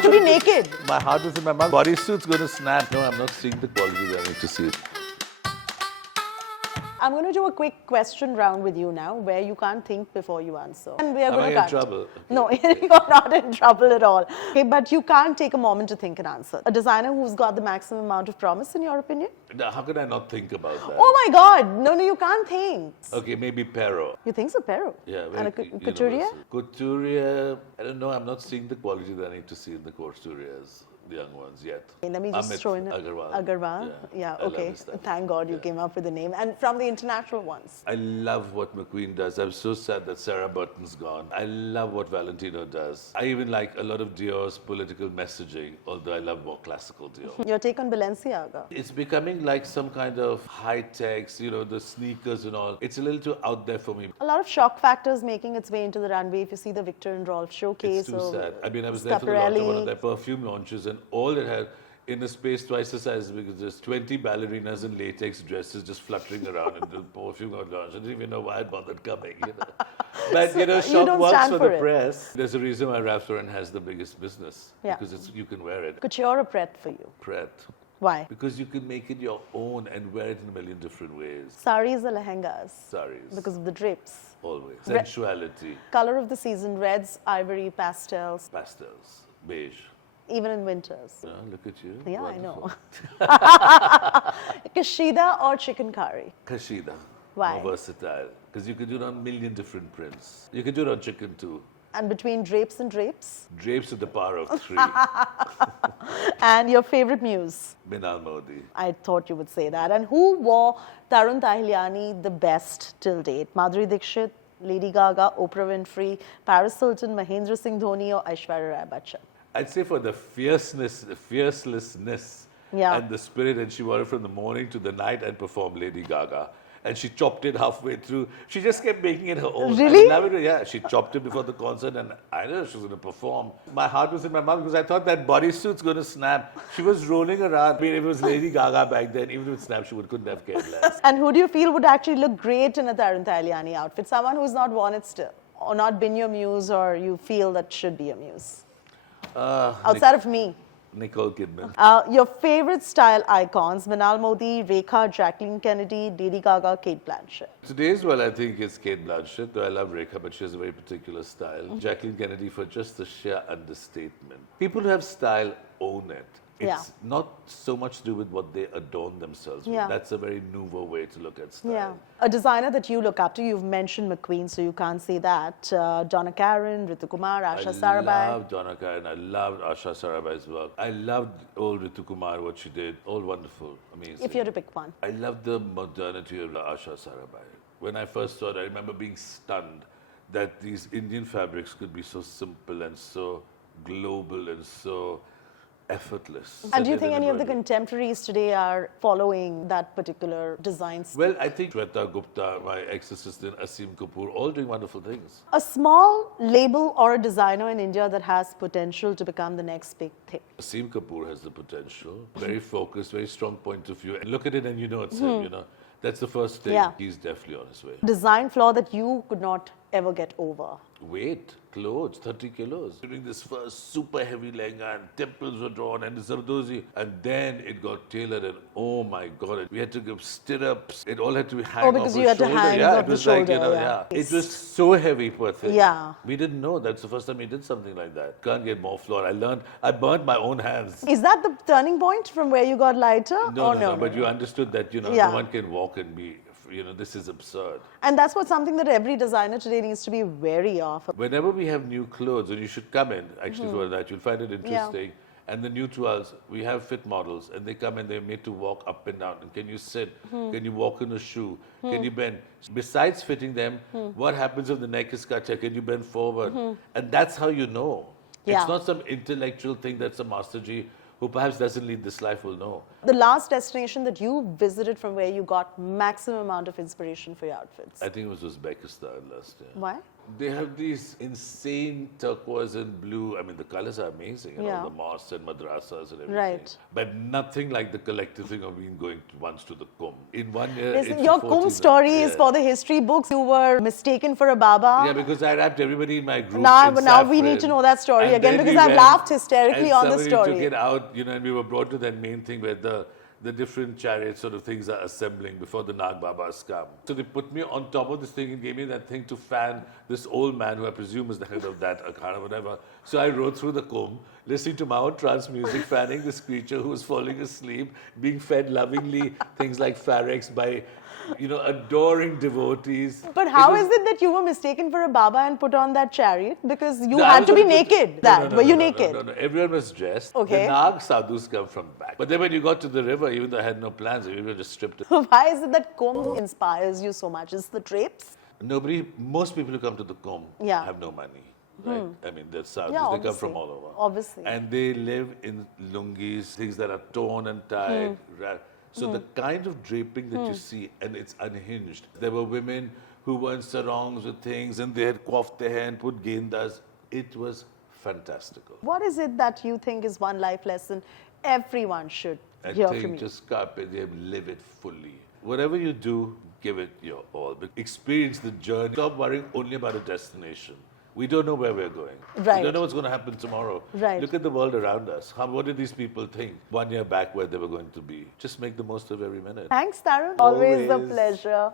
hard to be naked. My heart was in my mouth. Bodysuit's going to snap. No, I'm not seeing the quality that I need to see it. I'm going to do a quick question round with you now, where you can't think before you answer. And we are Am going I to in trouble? Okay. No, you're not in trouble at all. Okay, but you can't take a moment to think and answer. A designer who's got the maximum amount of promise, in your opinion? Now, how could I not think about that? Oh my God! No, you can't think. Okay, maybe Pero. You think so, Pero? Yeah, And a very couturier? universal. Couturier, I don't know. I'm not seeing the quality that I need to see in the couturiers, the young ones, yet. Okay, let me just Amit throw in Agarwal. Agarwal? Yeah, I love okay. his style. Thank God you came up with the name. And from the international ones? I love what McQueen does. I'm so sad that Sarah Burton's gone. I love what Valentino does. I even like a lot of Dior's political messaging, although I love more classical Dior. Your take on Balenciaga? It's becoming like some kind of high-tech, you know, the sneakers and all. It's a little too out there for me. A lot of shock factors making its way into the runway. If you see the Victor and Rolf showcase. It's too sad. I mean, I was Schiaparelli. there for the launch of one of their perfume launches, and all it had in a space twice the size, because there's 20 ballerinas in latex dresses just fluttering around in the perfume launch. I didn't even know why I bothered coming, you know. But, So you know, you shock don't works stand for for the it. press. There's a reason why Ralph Lauren has the biggest business. Yeah. Because you can wear it. Couture or Pret for you? Pret. Why? Because you can make it your own and wear it in a million different ways. Saris or lehengas? Saris. Because of the drapes. Always. Sensuality. Color of the season, reds, ivory, pastels, Pastels. Beige. even in winters. Yeah, look at you. Yeah, Wonderful. I know. Kashida or chicken curry? Kashida. Why? More versatile. Because you could do it on a million different prints. You could do it on chicken too. And between drapes and drapes? Drapes to the power of 3. And your favorite muse? Minal Modi. I thought you would say that. And who wore Tarun Tahiliani the best till date? Madhuri Dixit, Lady Gaga, Oprah Winfrey, Paris Hilton, Mahendra Singh Dhoni, or Aishwarya Rai Bachchan? I'd say for the fierceness, the fearlessness, Yeah. and the spirit, and she wore it from the morning to the night and performed Lady Gaga. And she chopped it halfway through. She just kept making it her own. Really? I love it. Yeah, she chopped it before the concert, and I know she was going to perform. My heart was in my mouth because I thought that bodysuit's going to snap. She was rolling around. I mean, if it was Lady Gaga back then, even if it snapped, she couldn't have cared less. And who do you feel would actually look great in a Tarun Tahiliani outfit? Someone who's not worn it still, or not been your muse, or you feel that should be your muse? Outside of me. Nicole Kidman. Your favorite style icons, Minal Modi, Rekha, Jacqueline Kennedy, Lady Gaga, Kate Blanchett. Today's one, I think, is Kate Blanchett, though I love Rekha, but she has a very particular style. Jacqueline Kennedy for just the sheer understatement. People who have style own it. It's Yeah. not so much to do with what they adorn themselves with. Yeah. That's a very nouveau way to look at style. Yeah. A designer that you look up to, you've mentioned McQueen, so you can't say that. Donna Karan, Ritu Kumar, Asha Sarabhai. I love Donna Karan. I loved Asha Sarabhai's work. I loved old Ritu Kumar, what she did. All wonderful, amazing. If you had to pick one. I love the modernity of Asha Sarabhai. When I first saw it, I remember being stunned that these Indian fabrics could be so simple and so global and so effortless. And do you Such think an any of the embroidery. contemporaries today are following that particular design style? Well, I think Shweta Gupta, my ex-assistant, Asim Kapoor, all doing wonderful things. A small label or a designer in India that has potential to become the next big thing. Asim Kapoor has the potential. Very focused, very strong point of view. And look at it and you know it's him, you know. That's the first thing. Yeah. He's definitely on his way. Design flaw that you could not ever get over. Weight, clothes, 30 kilos. During this first super heavy lehenga and temples were drawn and the Zardozi. And then it got tailored and oh my God, we had to give stirrups. It all had to be hang because off you her had to shoulder. hang yeah, off it the was like, you shoulder, know, yeah. It was so heavy, poor thing. Yeah. We didn't know. That's the first time we did something like that. Can't get more flawed. I burnt my own hands. Is that the turning point from where you got lighter? No, or no, but you understood that, you know, Yeah. no one can walk and be, you know, this is absurd. And that's what something that every designer today needs to be wary of. Whenever we have new clothes, and you should come in actually for that, you'll find it interesting. And the new tours, we have fit models, and they come and they're made to walk up and down. And can you sit? Can you walk in a shoe? Can you bend? Besides fitting them, what happens if the neck is cut here? Can you bend forward? And that's how you know. Yeah. It's not some intellectual thing that's a master G who perhaps doesn't lead this life will know. The last destination that you visited from where you got maximum amount of inspiration for your outfits. I think it was Uzbekistan last year. Why? They have these insane turquoise and blue. I mean, the colors are amazing, Yeah. the mosques and madrasas and everything. Right. But nothing like the collective thing of being going once to the Kumbh. In 1 year, Listen, it's your 14 Kumbh story is yeah. for the history books. You were mistaken for a Baba. Yeah, because I wrapped everybody in my group. Now in we need saffron. to know that story And again then because we I've went, laughed hysterically and on the somebody took story. it out, and we were brought to that main thing where the different chariot sort of things are assembling before the Nag Babas come. So they put me on top of this thing and gave me that thing to fan this old man who I presume is the head of that akhana, whatever. So I rode through the Kumbh, listening to Mount trance music, fanning this creature who was falling asleep, being fed lovingly things like Farex by, adoring devotees. But how is it that you were mistaken for a Baba and put on that chariot? Because you No, I had was to be gonna put- naked. No, Were you no, naked? No. Everyone was dressed. Okay. The Nag sadhus come from back. But then when you got to the river, even though I had no plans, we were just stripped. Why is it that Kumbh inspires you so much? Is the drapes? Most people who come to the Kumbh Yeah. have no money. Right? I mean, they're sadhus. Yeah, They come obviously. from all over. Obviously. And they live in lungis, things that are torn and tied. So the kind of draping that you see, and it's unhinged. There were women who were in sarongs with things, and they had coiffed their hair and put gendas. It was fantastical. What is it that you think is one life lesson everyone should I hear from think you? just carpe diem, live it fully. Whatever you do, give it your all. Experience the journey. Stop worrying only about a destination. We don't know where we're going. Right. We don't know what's going to happen tomorrow. Right. Look at the world around us. What did these people think 1 year back where they were going to be? Just make the most of every minute. Thanks, Tarun. Always a Always. pleasure.